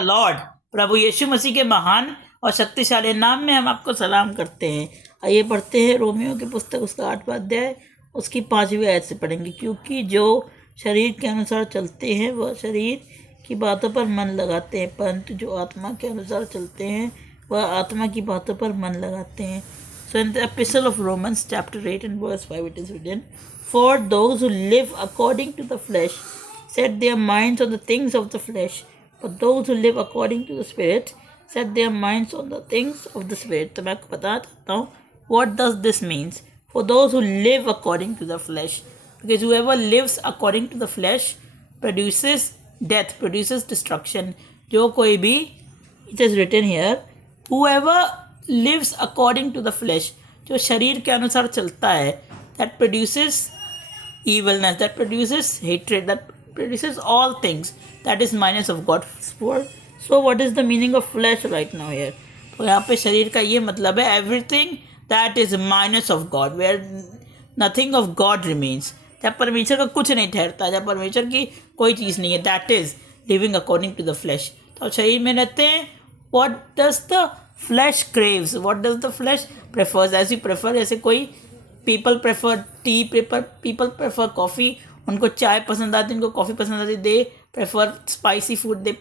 Lord प्रभु यीशु मसीह के महान और शक्तिशाली नाम में हम आपको सलाम करते हैं। आइए पढ़ते हैं रोमियो की पुस्तक उसका 8वां अध्याय उसकी 5वीं आयत से पढ़ेंगे। क्योंकि जो शरीर के अनुसार चलते हैं वह शरीर की बातों पर मन लगाते हैं, परंतु जो आत्मा के अनुसार चलते हैं वह आत्मा की बातों पर मन लगाते हैं। So in the epistle of Romans chapter 8 and verse 5 it is written, "For those who live according to the flesh set their minds on the things of the flesh, but those who live according to the Spirit set their minds on the things of the Spirit." तो मैं आपको बताना चाहता हूँ what does this means. For those who live according to the flesh, because whoever lives according to the flesh produces death, produces destruction. जो कोई भी, it is written here, whoever lives according to the flesh, जो शरीर के अनुसार चलता है, that produces evilness, that produces hatred, that produces all things that is minus of God. So what is the meaning of flesh right now here? तो यहाँ पे शरीर का ये मतलब है everything that is minus of God, where nothing of God remains. जब परमेश्वर का कुछ नहीं ठहरता, जब परमेश्वर की कोई चीज़ नहीं है, that is living according to the flesh. तो शरीर में रहते हैं. What does the flesh craves? What does the flesh prefers? As you prefer, जैसे कोई people prefer tea, people prefer coffee, उनको चाय पसंद आती है, उनको कॉफ़ी पसंद आती है. They prefer spicy food, they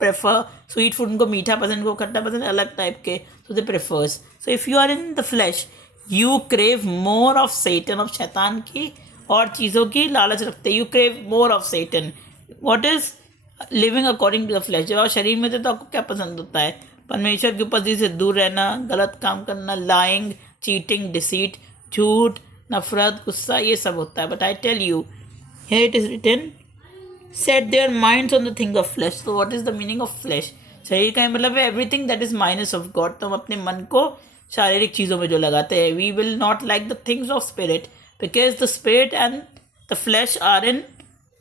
prefer sweet food, उनको मीठा पसंद, उनको खट्टा पसंद, अलग टाइप के. So they prefers. So if you are in the flesh you crave more of Satan, of शैतान की और चीज़ों की लालच रखते. You crave more of Satan. What is living according to the flesh? जब आप शरीर में थे तो आपको क्या पसंद होता है? परमेश्वर की उपस्थिति से दूर रहना, गलत काम करना, लाइंग, चीटिंग, डिसीट, झूठ, नफरत, गुस्सा, ये सब होता है. But I tell you, here it is written, set their minds on the thing of flesh. So what is the meaning of flesh? शरीर का मतलब है everything that is minus of God. तो हम अपने मन को शारीरिक चीज़ों में जो लगाते हैं, we will not like the things of spirit, because the spirit and the flesh are in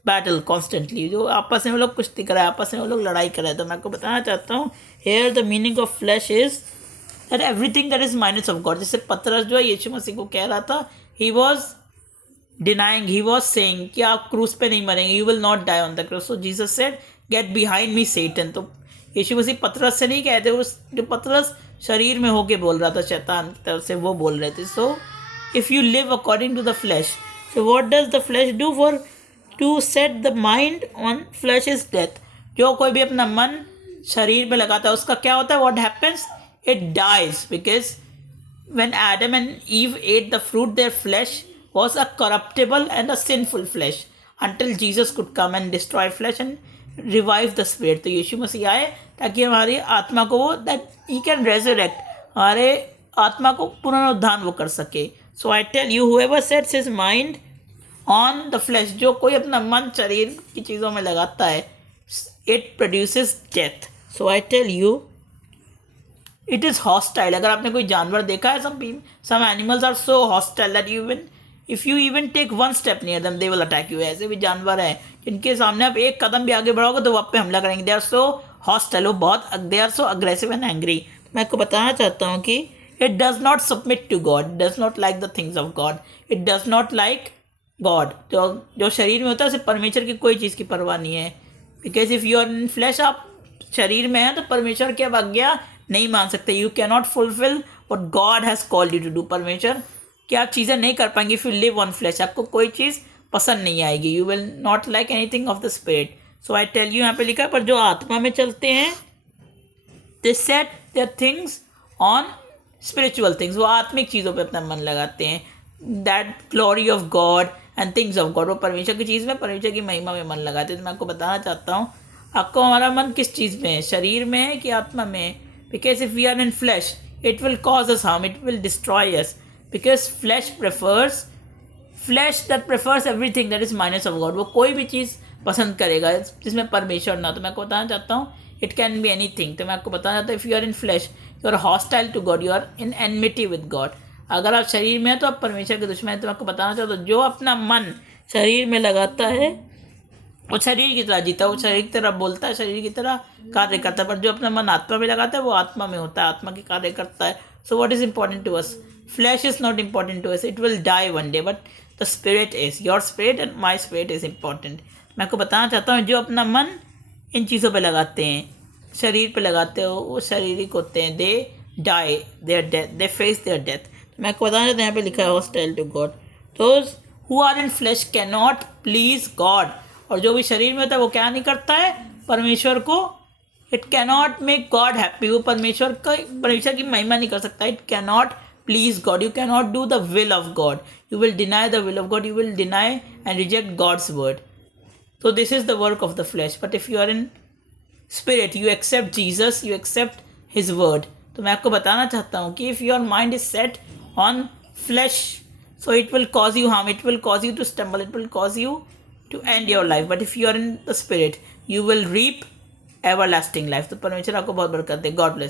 battle constantly. जो आपस में वो लोग कुश्ती कर रहे हैं, आपस में वो लोग लड़ाई कर रहे हैं. तो मैं आपको बताना चाहता हूँ here the meaning of flesh is that everything that is minus of God. जैसे पतरस जो है यीशु मसीह को कह रहा था, he was denying, he was saying कि आप क्रूस पे नहीं मरेंगे, you will not die on the cross. So Jesus said, get behind me Satan. तो यीशु मसीह पतरस से नहीं कहते, उस जो पतरस शरीर में होके बोल रहा था शैतान की तरफ से, वो बोल रहे थे. So if you live according to the flesh, so what does the flesh do? For to set the mind on flesh is death. जो कोई भी अपना मन शरीर में लगाता है उसका क्या होता है? What happens? It dies, because when Adam and Eve ate the fruit, their flesh was a corruptible and a sinful flesh until Jesus could come and destroy flesh and revive the spirit. तो यीशु मसीह आए ताकि हमारी आत्मा को वो, that he can resurrect, हमारे आत्मा को पुनरुद्धान वो कर सके. So I tell you, whoever sets his mind on the flesh, जो कोई अपना मन शरीर की चीज़ों में लगाता है, it produces death. So I tell you, it is hostile. अगर आपने कोई जानवर देखा है, some animals are so hostile that if you even take one step near them, they will attack you. ऐसे भी जानवर हैं जिनके सामने आप एक कदम भी आगे बढ़ोगे तो वो आप पे हमला करेंगे. they are so hostile, वो बहुत, they are so aggressive and angry. मैं आपको बताना चाहता हूँ कि it does not submit to God, it does not like the things of God, it does not like God. जो शरीर में होता है उसे परमेश्वर की कोई चीज़ की परवाह नहीं है. Because if you are in flesh, आप शरीर में हैं तो परमेश्वर की अब आज्ञा नहीं मान सकते. You can not fulfill what God has called you to do. परमेश्वर कि आप चीज़ें नहीं कर पाएंगे. If you live on flesh, आपको कोई चीज़ पसंद नहीं आएगी. You will not like anything of the spirit. So I tell you, यहाँ पे लिखा है, पर जो आत्मा में चलते हैं they set their things on spiritual things. वो आत्मिक चीज़ों पे अपना मन लगाते हैं. That glory of God and things of God, वो परमेश्वर की चीज़ में, परमेश्वर की महिमा में मन लगाते हैं. तो मैं आपको बताना चाहता हूँ, आपको हमारा मन किस चीज़ में है? शरीर में है कि आत्मा में है? Because if we are in flesh it will cause us harm, it will destroy us. Because flesh that prefers everything that is minus of God. वो कोई भी चीज़ पसंद करेगा जिसमें परमेश्वर ना. तो मैं आपको बताना चाहता हूँ, it can be anything. तो मैं आपको बताना चाहता हूँ, if you are in flesh, you are hostile to God, you are in enmity with God. अगर आप शरीर में हैं तो आप परमेश्वर के दुश्मन हैं. तो मैं आपको बताना चाहता हूँ, जो अपना मन शरीर में लगाता है वो शरीर की तरह जीता है, वो शरीर की तरह बोलता है, शरीर की तरह कार्य करता है. पर जो अपना मन आत्मा में लगाता है वो आत्मा में होता है, आत्मा के कार्य करता है. So what is important to us? Flesh is not important to us. It will die one day, but the spirit is. Your spirit and my spirit is important. मैं आपको बताना चाहता हूँ, जो अपना मन इन चीज़ों पे लगाते हैं, शरीर पे लगाते हो वो शारीरिक होते हैं, they die their death, they face their death. तो मैं आपको बताना चाहता हूँ, यहाँ पे लिखा है hostile to God, those who are in flesh can not please God. और जो भी शरीर में होता है वो क्या नहीं करता है, परमेश्वर को, it cannot make God happy, वो परमेश्वर की महिमा नहीं कर सकता। It cannot please God, you cannot do the will of God, you will deny the will of God, you will deny and reject God's word. So this is the work of the flesh. But if you are in spirit, you accept Jesus, you accept his word. तो मैं आपको बताना चाहता हूँ कि if your mind is set on flesh, so it will cause you harm, it will cause you to stumble, it will cause you to end your life. But if you are in the spirit, you will reap everlasting life. तो परमेश्वर आपको बहुत बरकत दे। God bless.